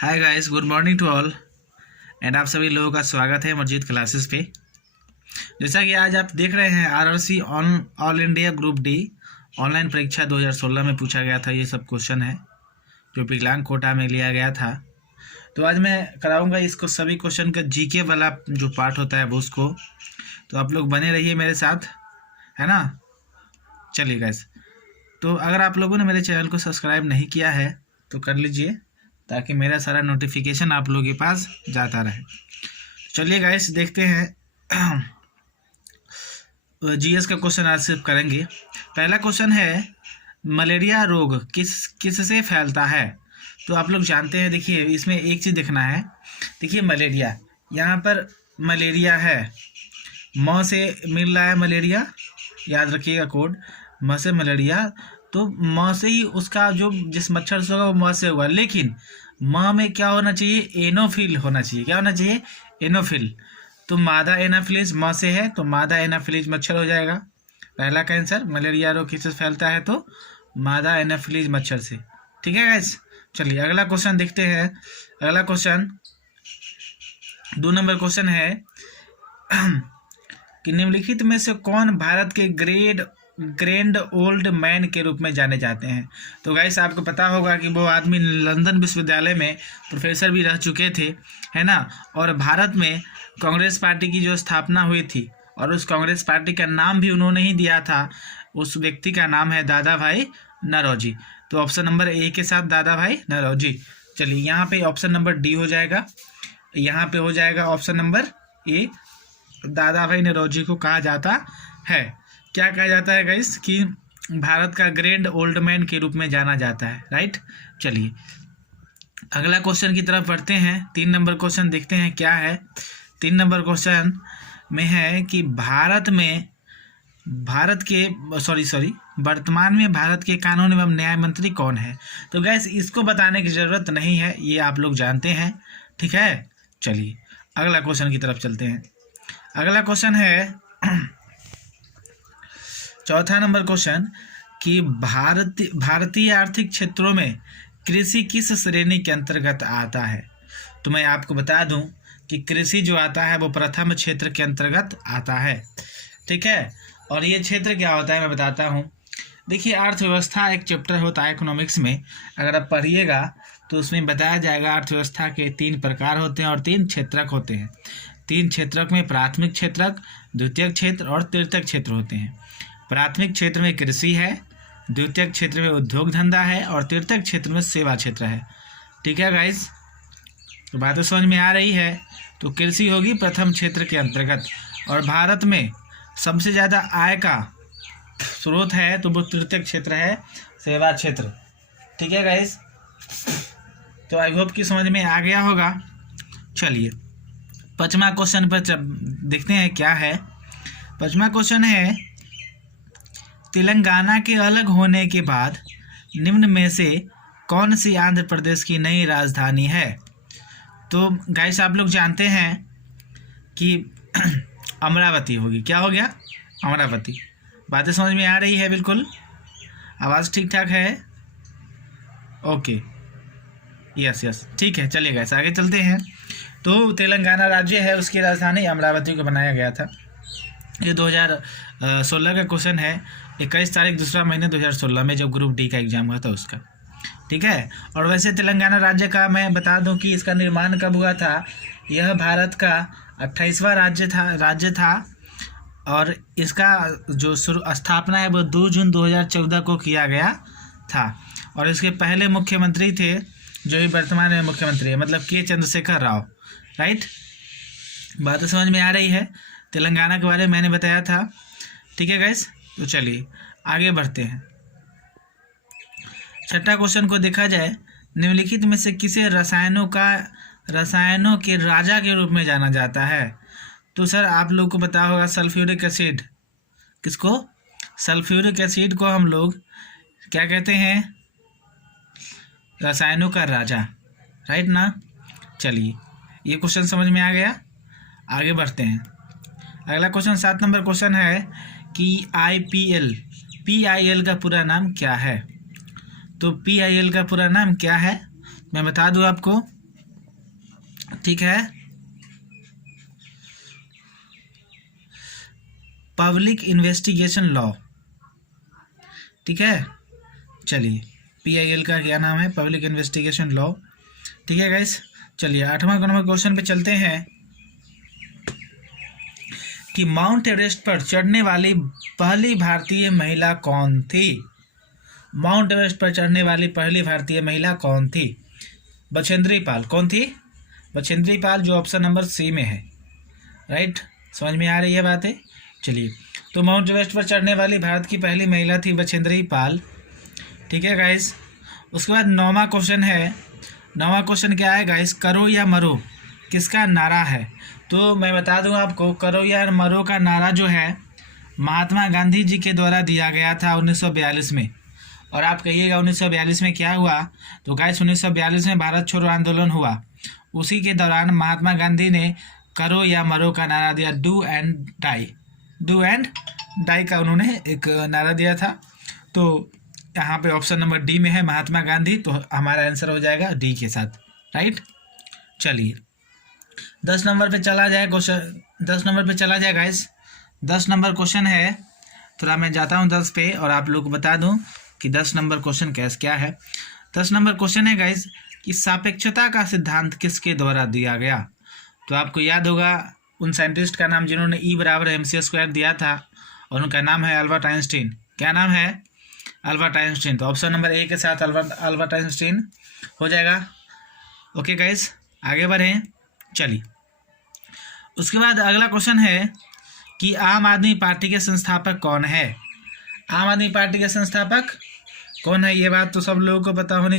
Hi guys, good morning to all and आप सभी लोगों का स्वागत है मस्जिद क्लासेस पे। जैसा कि आज आप देख रहे हैं RRC all India group D online परीक्षा 2016 में पूछा गया था। ये सब क्वेश्चन है जो विकलांग कोटा में लिया गया था। तो आज मैं कराऊंगा इसको सभी क्वेश्चन का जीके वाला जो पार्ट होता है वो उसको। तो आप लोग बने रहिए मेरे साथ, है ना। चलिए गाइस, तो अगर आप लोगों ने मेरे चैनल को सब्सक्राइब नहीं किया है तो कर लीजिए ताकि मेरा सारा नोटिफिकेशन आप लोगों के पास जाता रहे। चलिए गाइस, देखते हैं जीएस का क्वेश्चन आज सिर्फ करेंगे। पहला क्वेश्चन है, मलेरिया रोग किससे फैलता है। तो आप लोग जानते हैं, देखिए इसमें एक चीज़ देखना है। देखिए मलेरिया, यहाँ पर मलेरिया है, म से मिल रहा है मलेरिया, याद रखिएगा कोड म से मलेरिया। तो म से ही उसका जो जिस मच्छर से होगा वो म से होगा, लेकिन म में क्या होना चाहिए, एनोफिल होना चाहिए। क्या होना चाहिए, एनोफिल। तो मादा एनाफिलीज म से है तो मादा एनाफिलीज मच्छर हो जाएगा। पहला का आंसर, मलेरिया रोग किससे फैलता है तो मादा एनाफिलीज मच्छर से। ठीक है गाइस, चलिए अगला क्वेश्चन देखते हैं। अगला क्वेश्चन 2 नंबर क्वेश्चन है कि निम्नलिखित में से कौन भारत के ग्रैंड ओल्ड मैन के रूप में जाने जाते हैं। तो गाइस आपको पता होगा कि वो आदमी लंदन विश्वविद्यालय में प्रोफेसर भी रह चुके थे, है ना। और भारत में कांग्रेस पार्टी की जो स्थापना हुई थी और उस कांग्रेस पार्टी का नाम भी उन्होंने ही दिया था। उस व्यक्ति का नाम है दादा भाई नौरोजी। तो ऑप्शन नंबर ए के साथ दादा भाई नौरोजी। चलिए यहाँ पे ऑप्शन नंबर डी हो जाएगा, यहाँ पे हो जाएगा ऑप्शन नंबर ए, दादा भाई नौरोजी को कहा जाता है। क्या कहा जाता है गाइस कि भारत का ग्रैंड ओल्ड मैन के रूप में जाना जाता है, राइट। चलिए अगला क्वेश्चन की तरफ बढ़ते हैं। 3 नंबर क्वेश्चन देखते हैं क्या है। 3 नंबर क्वेश्चन में है कि वर्तमान में भारत के कानून एवं न्याय मंत्री कौन है। तो गैस इसको बताने की ज़रूरत नहीं है, ये आप लोग जानते हैं, ठीक है। चलिए अगला क्वेश्चन की तरफ चलते हैं। अगला क्वेश्चन है 4था नंबर क्वेश्चन कि भारतीय आर्थिक क्षेत्रों में कृषि किस श्रेणी के अंतर्गत आता है। तो मैं आपको बता दूं कि कृषि जो आता है वो प्रथम क्षेत्र के अंतर्गत आता है, ठीक है। और ये क्षेत्र क्या होता है मैं बताता हूँ। देखिए अर्थव्यवस्था एक चैप्टर होता है इकोनॉमिक्स में, अगर आप पढ़िएगा तो उसमें बताया जाएगा अर्थव्यवस्था के 3 प्रकार होते हैं और 3 क्षेत्रक होते हैं। 3 क्षेत्रक में प्राथमिक क्षेत्रक, द्वितीयक क्षेत्र और तृतीयक क्षेत्र होते हैं। प्राथमिक क्षेत्र में कृषि है, द्वितीयक क्षेत्र में उद्योग धंधा है और तृतीयक क्षेत्र में सेवा क्षेत्र है, ठीक है गाइस। तो बात तो समझ में आ रही है। तो कृषि होगी प्रथम क्षेत्र के अंतर्गत और भारत में सबसे ज़्यादा आय का स्रोत है तो वो तृतीयक क्षेत्र है, सेवा क्षेत्र, ठीक है गाइस। तो आई होप कि समझ में आ गया होगा। चलिए 5वां क्वेश्चन पर देखते हैं क्या है। 5वां क्वेश्चन है, तेलंगाना के अलग होने के बाद निम्न में से कौन सी आंध्र प्रदेश की नई राजधानी है। तो गाइस आप लोग जानते हैं कि अमरावती होगी। क्या हो गया, अमरावती। बातें समझ में आ रही है, बिल्कुल आवाज़ ठीक ठाक है, ओके, यस ठीक है। चलिए गाइस आगे चलते हैं। तो तेलंगाना राज्य है, उसकी राजधानी अमरावती को बनाया गया था। ये 2016 का क्वेश्चन है, 21 तारीख 2 महीने 2016 में जब ग्रुप डी का एग्जाम हुआ था उसका, ठीक है। और वैसे तेलंगाना राज्य का मैं बता दूं कि इसका निर्माण कब हुआ था। यह भारत का 28वां राज्य था और इसका जो स्थापना है वो 2 जून 2014 को किया गया था। और इसके पहले मुख्यमंत्री थे जो ही वर्तमान में मुख्यमंत्री है, मतलब के चंद्रशेखर राव, राइट। बात समझ में आ रही है। तेलंगाना के बारे में मैंने बताया था, ठीक है गाइस। तो चलिए आगे बढ़ते हैं। 6ठा क्वेश्चन को देखा जाए, निम्नलिखित में से किसे रसायनों के राजा के रूप में जाना जाता है। तो सर आप लोग को पता होगा सल्फ्यूरिक एसिड, किसको, सल्फ्यूरिक एसिड को हम लोग क्या कहते हैं, रसायनों का राजा, राइट ना। चलिए ये क्वेश्चन समझ में आ गया, आगे बढ़ते हैं। अगला क्वेश्चन 7 नंबर क्वेश्चन है कि PIL का पूरा नाम क्या है। तो PIL का पूरा नाम क्या है मैं बता दूं आपको। ठीक है, पब्लिक इन्वेस्टिगेशन लॉ। ठीक है, चलिए PIL का क्या नाम है, पब्लिक इन्वेस्टिगेशन लॉ। ठीक है गाइस, चलिए 8वां नंबर क्वेश्चन पे चलते हैं कि माउंट एवरेस्ट पर चढ़ने वाली पहली भारतीय महिला कौन थी। माउंट एवरेस्ट पर चढ़ने वाली पहली भारतीय महिला कौन थी? बछेंद्री पाल। कौन थी? बछेंद्री पाल, जो ऑप्शन नंबर सी में है। राइट, समझ में आ रही है बातें? चलिए, तो माउंट एवरेस्ट पर चढ़ने वाली भारत की पहली महिला थी बछेंद्री पाल। ठीक है गाइस, उसके बाद 9वां क्वेश्चन है। 9वां क्वेश्चन क्या है गाइस? करो या मरो किसका नारा है? तो मैं बता दूं आपको, करो या मरो का नारा जो है महात्मा गांधी जी के द्वारा दिया गया था 1942 में। और आप कहिएगा 1942 में क्या हुआ? तो गाइस 1942 में भारत छोड़ो आंदोलन हुआ। उसी के दौरान महात्मा गांधी ने करो या मरो का नारा दिया, do and die. Do and die का उन्होंने एक नारा दिया था। तो यहाँ पे ऑप्शन नंबर डी में है महात्मा गांधी, तो हमारा आंसर हो जाएगा डी के साथ। राइट, चलिए 10 नंबर पे चला जाए क्वेश्चन। 10 नंबर पे चला जाए गाइस। 10 नंबर क्वेश्चन है, थोड़ा मैं जाता हूँ 10 पे और आप लोग को बता दूँ कि 10 नंबर क्वेश्चन क्या है। 10 नंबर क्वेश्चन है गाइस कि सापेक्षता का सिद्धांत किसके द्वारा दिया गया? तो आपको याद होगा उन साइंटिस्ट का नाम जिन्होंने E = mc² दिया था, और उनका नाम है अल्बर्ट आइंस्टीन। क्या नाम है? Albert Einstein. तो ऑप्शन नंबर ए के साथ अल्बर्ट आइंस्टीन हो जाएगा। ओके गाइस, आगे बढ़ें। चलिए, उसके बाद अगला क्वेश्चन है कि आम आदमी पार्टी के संस्थापक कौन है? आम आदमी पार्टी के संस्थापक कौन है? ये बात तो सब लोगों को पता होनी।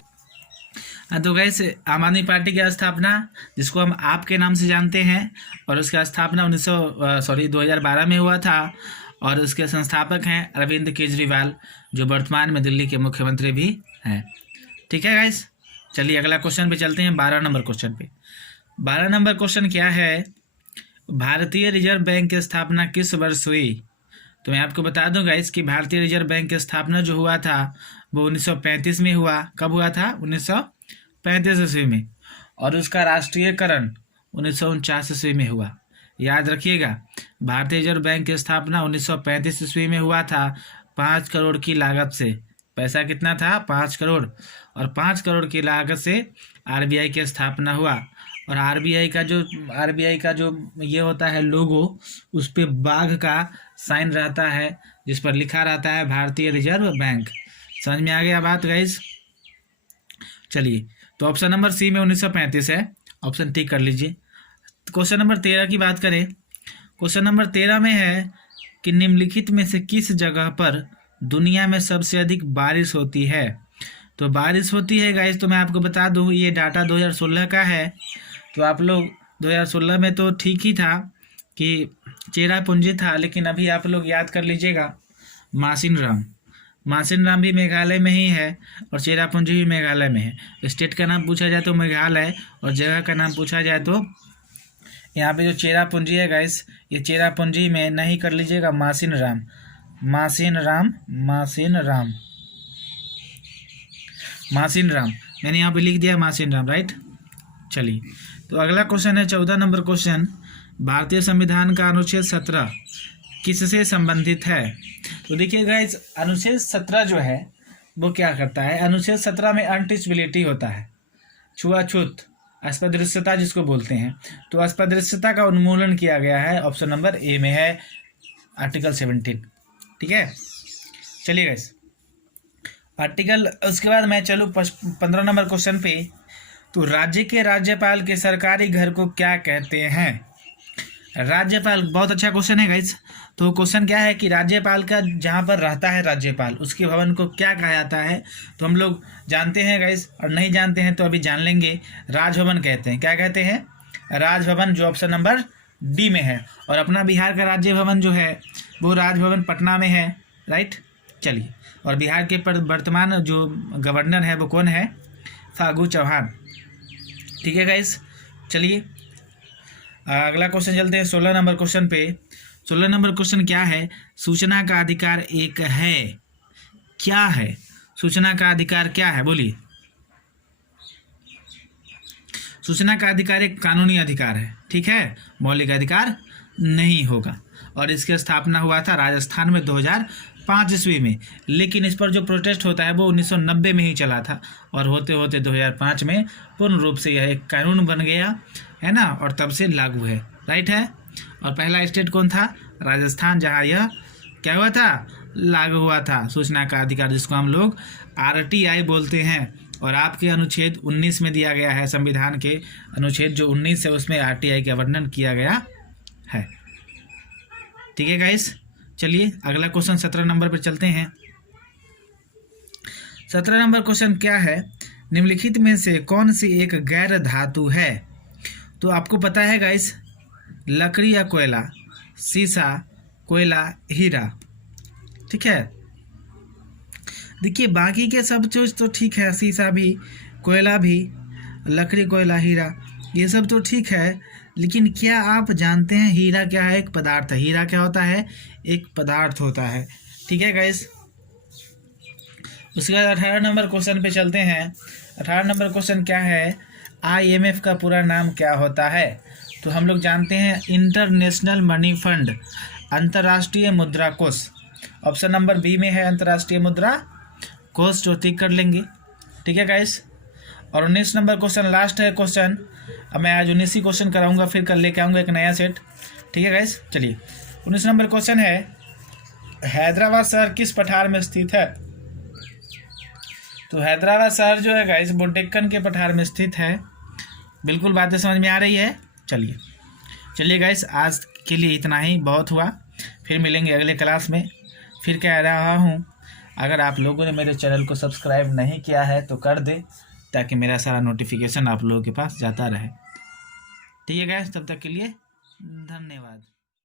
तो गाइस, आम आदमी पार्टी की स्थापना, जिसको हम आप के नाम से जानते हैं, और उसका स्थापना 2012 में हुआ था। और उसके संस्थापक हैं अरविंद केजरीवाल, जो वर्तमान में दिल्ली के मुख्यमंत्री भी हैं। ठीक है गाइस, चलिए अगला क्वेश्चन पे चलते हैं, 12 नंबर क्वेश्चन पे। 12 नंबर क्वेश्चन क्या है? भारतीय रिजर्व बैंक की स्थापना किस वर्ष हुई? तो मैं आपको बता दूं गाइस कि भारतीय रिजर्व बैंक की स्थापना जो हुआ था वो 1935 में हुआ। कब हुआ था? 1935 ईस्वी में। और उसका राष्ट्रीयकरण 1949 ईस्वी में हुआ। याद रखिएगा, भारतीय रिजर्व बैंक की स्थापना 1935 ईस्वी में हुआ था 5 करोड़ की लागत से। पैसा कितना था? 5 करोड़। और 5 करोड़ की लागत से RBI की स्थापना हुआ। और RBI का जो ये होता है लोगो, उस पे बाघ का साइन रहता है, जिस पर लिखा रहता है भारतीय रिजर्व बैंक। समझ में आ गया बात गाइस? चलिए, तो ऑप्शन नंबर सी में 1935 है, ऑप्शन टिक कर लीजिए। क्वेश्चन नंबर 13 की बात करें। क्वेश्चन नंबर 13 में है कि निम्नलिखित में से किस जगह पर दुनिया में सबसे अधिक बारिश होती है? तो बारिश होती है गाइस, तो मैं आपको बता दूं ये डाटा 2016 का है। तो आप लोग 2016 में तो ठीक ही था कि चेरापूंजी था, लेकिन अभी आप लोग याद कर लीजिएगा मासिनराम। मासिनराम भी मेघालय में ही है और चेरापूंजी भी मेघालय में है। स्टेट का नाम पूछा जाए तो मेघालय, और जगह का नाम पूछा जाए तो यहाँ पे जो चेरापूंजी है गाइस, ये चेरापूंजी में नहीं कर लीजिएगा, मासिनराम। मासिनराम मासिनराम मासिनराम मैंने यहाँ पे लिख दिया मासिनराम। राइट, चलिए, तो अगला क्वेश्चन है 14 नंबर क्वेश्चन। भारतीय संविधान का अनुच्छेद 17 किससे संबंधित है? तो देखिए गाइस, अनुच्छेद 17 जो है वो क्या करता है? अनुच्छेद 17 में अनटचबिलिटी होता है, छुआछूत, अस्पृश्यता जिसको बोलते हैं। तो अस्पृश्यता का उन्मूलन किया गया है, ऑप्शन नंबर ए में है, आर्टिकल 17। ठीक है, चलिए गाइस आर्टिकल, उसके बाद मैं चलूँ 15 नंबर क्वेश्चन पे। तो राज्य के राज्यपाल के सरकारी घर को क्या कहते हैं? राज्यपाल, बहुत अच्छा क्वेश्चन है गाइस। तो क्वेश्चन क्या है कि राज्यपाल का जहाँ पर रहता है राज्यपाल, उसके भवन को क्या कहा जाता है? तो हम लोग जानते हैं गाइस, और नहीं जानते हैं तो अभी जान लेंगे। राजभवन कहते हैं। क्या कहते हैं? राजभवन, जो ऑप्शन नंबर डी में है। और अपना बिहार का राज्य भवन जो है वो राजभवन पटना में है। राइट, चलिए, और बिहार के वर्तमान जो गवर्नर है वो कौन है? फागू चौहान। ठीक है गाइस, चलिए अगला क्वेश्चन चलते हैं 16 नंबर क्वेश्चन पे। 16 नंबर क्वेश्चन क्या है? सूचना का अधिकार एक है। क्या है सूचना का अधिकार? क्या है बोलिए। सूचना का अधिकार एक कानूनी अधिकार है, ठीक है, मौलिक अधिकार नहीं होगा। और इसकी स्थापना हुआ था राजस्थान में 2005 ईस्वी में, लेकिन इस पर जो प्रोटेस्ट होता है वो 1990 में ही चला था और होते होते 2005 में पूर्ण रूप से यह एक कानून बन गया है ना, और तब से लागू है, राइट है। और पहला स्टेट कौन था? राजस्थान, जहाँ यह क्या हुआ था? लागू हुआ था सूचना का अधिकार, जिसको हम लोग RTI बोलते हैं। और आपके अनुच्छेद 19 में दिया गया है, संविधान के अनुच्छेद जो 19 है उसमें RTI का वर्णन किया गया है। ठीक है गाइस, चलिए अगला क्वेश्चन 17 नंबर पर चलते हैं। 17 नंबर क्वेश्चन क्या है? निम्नलिखित में से कौन सी एक गैर धातु है? तो आपको पता है गाइस, लकड़ी या कोयला, सीसा, कोयला, हीरा, ठीक है। देखिए बाकी के सब चीज़ तो ठीक है, सीसा भी, कोयला भी, लकड़ी, कोयला, हीरा, ये सब तो ठीक है, लेकिन क्या आप जानते हैं हीरा क्या है? एक पदार्थ है। हीरा क्या होता है? एक पदार्थ होता है, ठीक है गाइस। उसके बाद 18 नंबर क्वेश्चन पे चलते हैं। 18 नंबर क्वेश्चन क्या है? IMF का पूरा नाम क्या होता है? तो हम लोग जानते हैं इंटरनेशनल मनी फंड, अंतर्राष्ट्रीय मुद्रा कोष। ऑप्शन नंबर बी में है अंतर्राष्ट्रीय मुद्रा कोष, जो टिक कर लेंगे, ठीक है गाइस। और 19 नंबर क्वेश्चन लास्ट है क्वेश्चन। अब मैं आज 19 ही क्वेश्चन कराऊंगा, फिर कल लेके आऊँगा एक नया सेट, ठीक है गाइस। चलिए 19 नंबर क्वेश्चन है, हैदराबाद शहर किस पठार में स्थित है? तो हैदराबाद शहर जो है गाइस वो डेक्कन के पठार में स्थित है। बिल्कुल बातें समझ में आ रही है? चलिए गाइस, आज के लिए इतना ही बहुत हुआ। फिर मिलेंगे अगले क्लास में। फिर कह रहा हूँ, अगर आप लोगों ने मेरे चैनल को सब्सक्राइब नहीं किया है तो कर दे, ताकि मेरा सारा नोटिफिकेशन आप लोगों के पास जाता रहे। ठीक है गाइस, तब तक के लिए धन्यवाद।